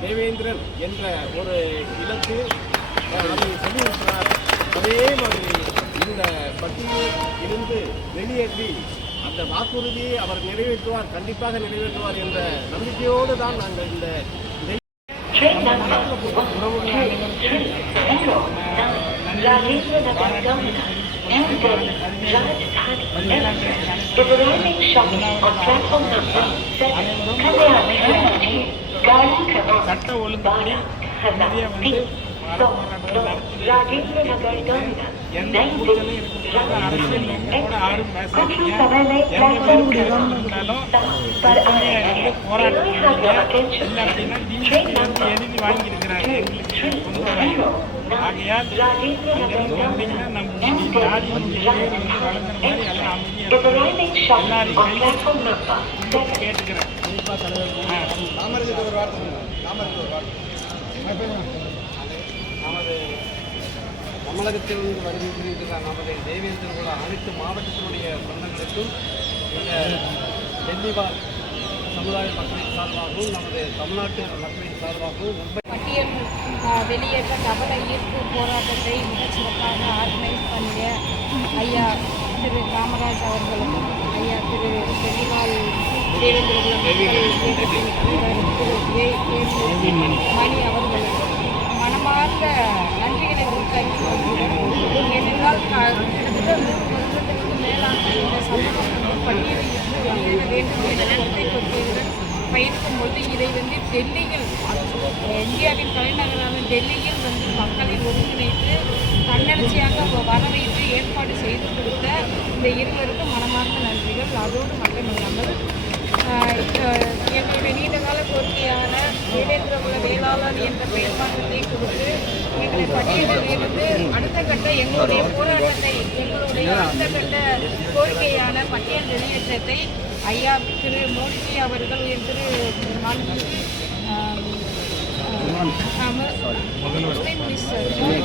தேவேந்திரன் என்ற ஒரு இலக்கு அதை சொல்லியிருக்கிறார் அதே மாதிரி இந்த பட்டியலில் இருந்து வெளியேற்றி அந்த வாக்குறுதியை அவர் நிறைவேற்றுவார் கண்டிப்பாக நிறைவேற்றுவார் என்ற நம்பிக்கையோடு தான் நாங்கள் இந்த இதை The remaining shopping or platform number said Kalyani Garden Kalyani Bani Hazati. எந்த கூட்டத்திலும் இருக்கக்கூடாது அரசியல் கூட யாரும் பேசாதீங்க எந்த பேரும் இருந்தாலும் போராட்டம் இல்லை கேட்டுக்கிறேன் காமருக்கு வார்த்தை காமருக்கு வார்த்தை தமிழகத்திலிருந்து வருகின்ற நமது தேவேந்திர குல அனைத்து மாவட்டத்தினுடைய சொந்தங்களுக்கும் இந்த டெல்லிவால் சமுதாய மக்களின் சார்பாகவும் நமது தமிழ்நாட்டு மக்களின் சார்பாகவும் மும்பை பட்டியல் வெளியேற்ற கவன ஈர்ப்பு போராட்டத்தை மிகச் சிறப்பாக ஆர்கனைஸ் பண்ணிய ஐயா திரு காமராஜ் அவர்களுக்கும் ஐயா திரு ஏ கே மணி அவர்களுக்கும் மனமார்ந்த நன்றிகளை தெரிவித்துக் கொள்கிறேன் ஏனென்றால் க- கிட்டத்தட்ட நூறு வருடத்திற்கு மேலாக இந்த சமூகம் பட்டியலில் இருந்து வெளியேற வேண்டும் என்ற கருத்தை கொள்கிறேன் பயிர்க்கும் பொழுது இதை வந்து டெல்லியில் இந்தியாவின் தலைநகரான டெல்லியில் வந்து மக்களை ஒருங்கிணைத்து தன்னெழுச்சியாக வர வைத்து ஏற்பாடு செய்து கொடுத்த இந்த இருவருக்கும் மனமார்ந்த நன்றிகள் அதோடு மட்டுமில்லாமல் ஆஹ், ஆஹ், எங்களுடைய நீண்ட கால கோரிக்கையான தேவேந்திரகுல வேளாளர் என்ற பெயர் மாற்றத்தை கொடுத்து எங்களை பட்டியலில் இருந்து அடுத்த கட்ட எங்களுடைய போராட்டத்தை எங்களுடைய அடுத்த கட்ட கோரிக்கையான பட்டியல் வெளியேற்றத்தை ஐயா திரு மோடிஜி அவர்கள் என் திரு மாண்புமிகு, ஆஹ்,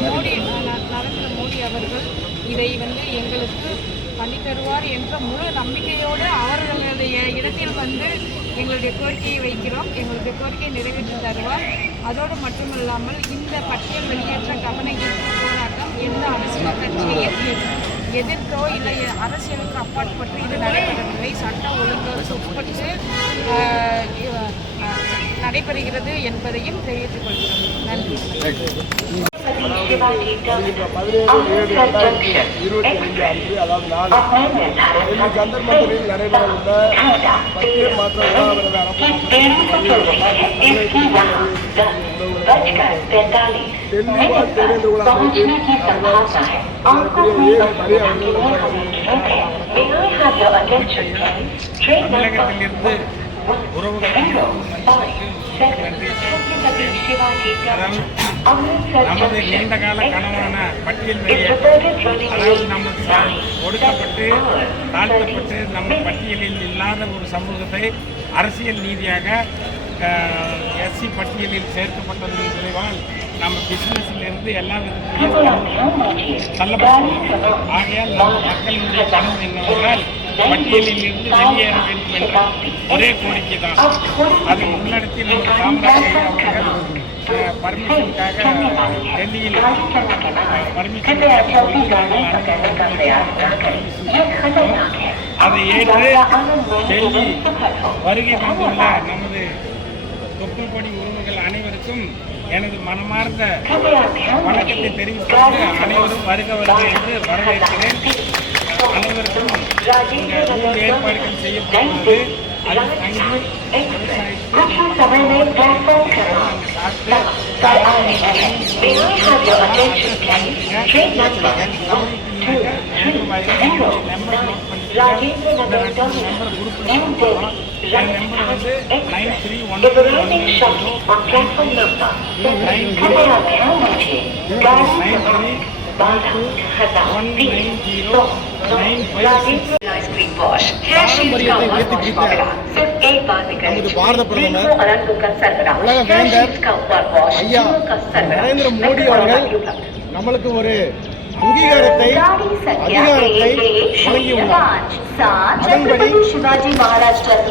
மோடி நரேந்திர மோடி அவர்கள் இதை வந்து எங்களுக்கு பண்ணி தருவார் என்ற முழு நம்பிக்கையோடு அவர்களுடைய இடத்தில் வந்து எங்களுடைய கோரிக்கையை வைக்கிறோம். எங்களுடைய கோரிக்கையை நிறைவேற்றி தருவார். அதோடு மட்டுமில்லாமல் இந்த பட்டியல் வெளியேற்ற கவன ஈர்ப்பு போராட்டம் எந்த அரசியல் கட்சியை எதிர்த்தோ இல்லை அரசியலுக்கு அப்பாற்பட்டு இது நடைபெறவில்லை. சட்ட ஒழுங்கு உட்பட்டு நடைபெறுகிறது என்பதையும் தெரிவித்துக் கொள்கிறோம். நன்றி. Shivaji terminal Amritsar junction express अपने निर्धारित घंटा तेरह की देरी से चल रही है इसकी यहाँ दस बजकर पैतालीस मिनट पर पहुँचने की संभावना है आपको अपनी बस के लिए हमें खेत है May I have your attention, please? Train number நமது நீண்ட கால கனவான பட்டியல் அதாவது நமக்கு ஒடுக்கப்பட்டு தாழ்த்தப்பட்டு நம்ம பட்டியலில் இல்லாத ஒரு சமூகத்தை அரசியல் ரீதியாக எஸ்சி பட்டியலில் சேர்க்கப்பட்டது விளைவால் நம்ம பிசினஸிலிருந்து எல்லா விதத்திலும் தள்ளப்பட்டோம் ஆகையால் நம்ம மக்களினுடைய கனவு என்னவென்றால் இருந்து வெளியேற வேண்டும் என்ற ஒரே கோரிக்கை தான் அதை முன்னெடுத்து அவர்கள் பர்மிஷனுக்காக பர்மிஷன் அதை ஏற்று டெல்லி வருகை வந்துள்ள நமது தொப்புள்படி உறவுகள் அனைவருக்கும் எனது மனமார்ந்த வணக்கத்தை தெரிவித்து அனைவரும் வருக வருக என்று வரவேற்கிறேன். அனைவருக்கும் ஏற்பாடுகள் செய்யப்பட்டுள்ளது Nine three one nine zero நமது பாரத பிரதமர் உலக வேந்தர் ஐயா நரேந்திர நம்மளுக்கு ஒரு அங்கீகாரத்தை அதிகாரத்தை வழங்கியுள்ளார். அதன்படி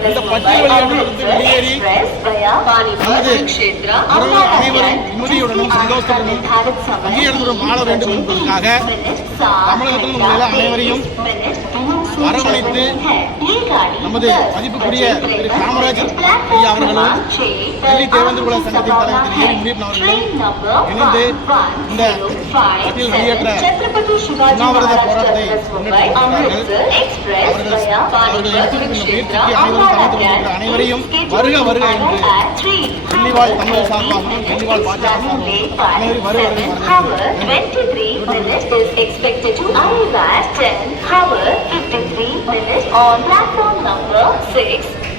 இந்த பட்டியல் வழியாக வெளியேறி அதாவது அவர்கள் அனைவரும் நிம்மதியுடனும் சந்தோஷத்துடனும் அனைவரையும் அரவணைத்து நமது மதிப்புக்குரிய திரு காமராஜர் ஐயா அவர்களும் டெல்லி தேவேந்திரகுல சங்கத்தின் தலைவர் திரு ஏ முனியப்பன் அவர்களும் இணைந்து இந்த பட்டியல் வெளியேற்ற உண்ணாவிரத போராட்டத்தை முன்னெடுத்திருக்கிறார்கள். அவர்கள் அவர்கள் எடுத்திருக்கின்ற முயற்சிக்கு அனைவரும் கலந்து கொண்டிருக்கிற அனைவரையும் வருக வருக என்று டெல்லிவாழ் தமிழக சார்பாகவும் டெல்லிவாழ் பாஜக சார்பாகவும் அனைவரும் வருக வருக Hour வரவேற்கிறேன் 23 minutes is expected to arrive at 10. Hour 53 minutes on platform number 6.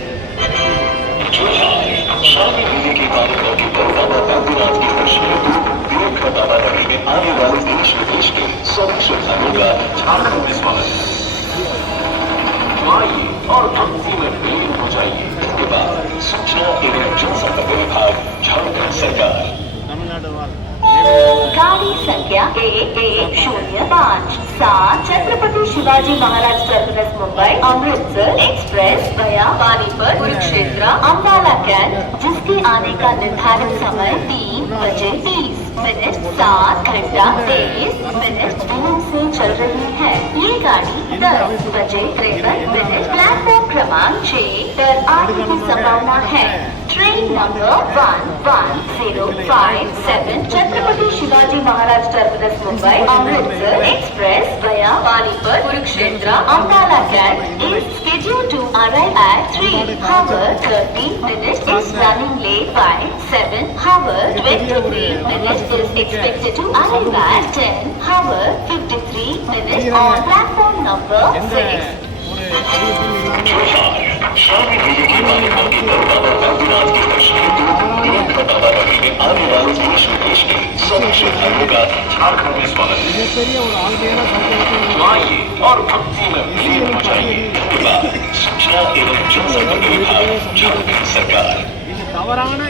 और भक्ति में विलीन हो जाइए के बाद सूचना एवं जनसंपर्क विभाग झारखंड सरकार गाड़ी संख्या एक एक शून्य पाँच। सात छत्रपति शिवाजी महाराज टर्मिनस मुंबई। अमृतसर एक्सप्रेस गया पानीपत कुरुक्षेत्र अम्बाला कैंट जिसके आने का निर्धारित समय तीन बजे तीस। मिनट सात घंटा तेईस मिनट दूर से चल रही है। ये गाड़ी दस बजे तिरपन मिनट प्लेटफॉर्म क्रमांक से तर आगे की संभावना है train number one one zero five seven Chhatrapati Shivaji Maharaj terminus Mumbai Amritsar express via Kurukshetra Ambala cantt is scheduled to arrive at 3 hour 30 minutes is running late by 7 hour 23 minutes is expected to arrive at 10 hour 53 minutes on platform number 6. ஒரு அறிவிப்பும் இல்லாமல் झारखंड में स्वागत மிகப்பெரிய ஒரு ஆளுமையான சமுதாயத்தை आइए और भक्ति में विलीन हो जाइए इसके बाद सूचना एवं जनसंपर्क विभाग झारखंड सरकार இது தவறான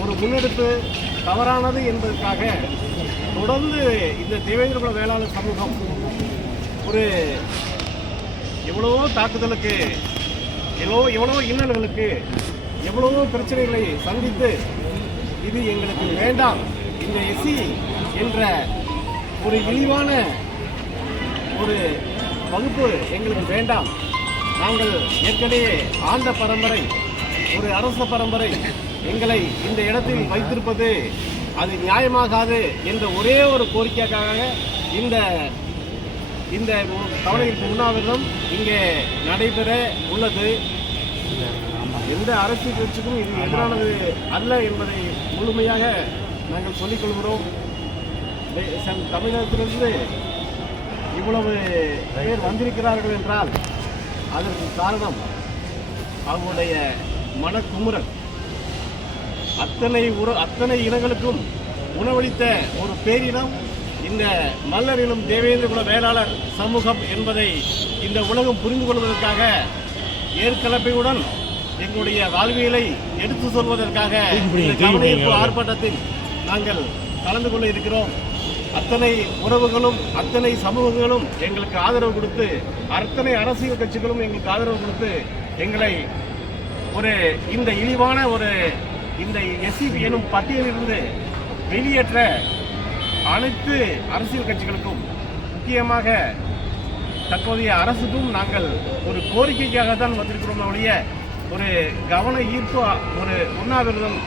ஒரு முன்னெடுப்பு தவறானது என்பதற்காக தொடர்ந்து இந்த தேவேந்திர குல வேளாளர் சமூகம் ஒரு எவ்வளவோ தாக்குதலுக்கு எவ்வளோ எவ்வளவோ இன்னல்களுக்கு எவ்வளவோ பிரச்சனைகளை சந்தித்து இது எங்களுக்கு வேண்டாம் இந்த எஸ்சி என்ற ஒரு இழிவான ஒரு வகுப்பு எங்களுக்கு வேண்டாம். நாங்கள் ஏற்கனவே ஆண்ட பரம்பரை ஒரு அரச பரம்பரை எங்களை இந்த இடத்தில் வைத்திருப்பது அது நியாயமாகாது என்ற ஒரே ஒரு கோரிக்கைக்காக இந்த இந்த கவலைக்கு உண்ணாவிரதம் இங்கே நடைபெற உள்ளது. எந்த அரசியல் கட்சிக்கும் இது எதிரானது அல்ல என்பதை முழுமையாக நாங்கள் சொல்லிக் கொள்கிறோம். வே- சம்- தமிழகத்திலிருந்து இவ்வளவு பேர் வந்திருக்கிறார்கள் என்றால் அதற்கு காரணம் அவங்களுடைய மனக்குமுறல். அத்தனை உற அத்தனை இனங்களுக்கும் உணவளித்த ஒரு பேரினம் இந்த மல்லரினம் தேவேந்திர குல வேளாளர் சமூகம் என்பதை இந்த உலகம் புரிந்து கொள்வதற்காக ஏற்கலப்பையுடன் எங்களுடைய வாழ்வியலை எடுத்து சொல்வதற்காக இந்த கவனஈர்ப்பு ஆர்ப்பாட்டத்தில் நாங்கள் கலந்து கொள்ள இருக்கிறோம். அத்தனை உறவுகளும் அத்தனை சமூகங்களும் எங்களுக்கு ஆதரவு கொடுத்து அத்தனை அரசியல் கட்சிகளும் எங்களுக்கு ஆதரவு கொடுத்து எங்களை ஒரு இந்த இழிவான ஒரு இந்த எஸ்சிபி எனும் பட்டியலிலிருந்து வெளியேற்ற அனைத்து அரசியல் கட்சிகளுக்கும் முக்கியமாக தற்போதைய அரசுக்கும் நாங்கள் ஒரு கோரிக்கைக்காக தான் வந்திருக்கிறோம் ஒழிய ஒரு கவன ஈர்ப்பு ஒரு உண்ணாவிரதம்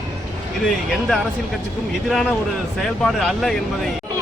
இது எந்த அரசியல் கட்சிக்கும் எதிரான ஒரு செயல்பாடு அல்ல என்பதை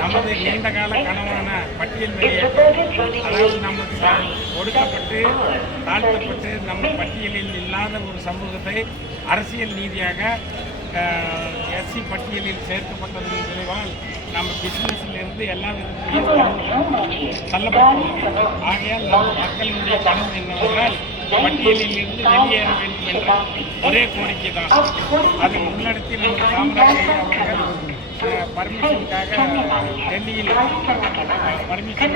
நமது நீண்ட கால கனவான பட்டியல் அதாவது நமக்கு ஒடுக்கப்பட்டு தாழ்த்தப்பட்டு நம்ம பட்டியலில் இல்லாத ஒரு சமூகத்தை அரசியல் ரீதியாக எஸ்சி பட்டியலில் சேர்க்கப்பட்டதன் விளைவால் நம்ம பிசினஸ்லேருந்து எல்லா விதத்திலும் தள்ளப்பட்டுள்ளோம். ஆகையால் நம்ம மக்களினுடைய கனவு என்னவென்றால் பட்டியலில் இருந்து வெளியேற வேண்டும் என்ற ஒரே கோரிக்கை தான் அதை முன்னெடுத்து நம்ம காமராஜர் அவர்கள் பர்மிஷனுக்காக டெல்லியில் பர்மிஷன்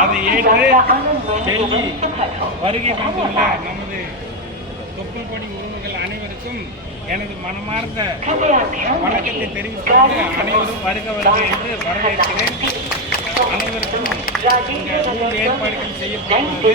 அதை ஏற்று வருகை வந்துள்ள நமது தொப்புள்படி உறவுகள் அனைவருக்கும் எனது மனமார்ந்த வணக்கத்தை தெரிவித்து அனைவரும் வருக வருகை என்று வரவேற்கிறேன். அனைவருக்கும் ஏற்பாடுகள் செய்யப்பட்டுள்ளது.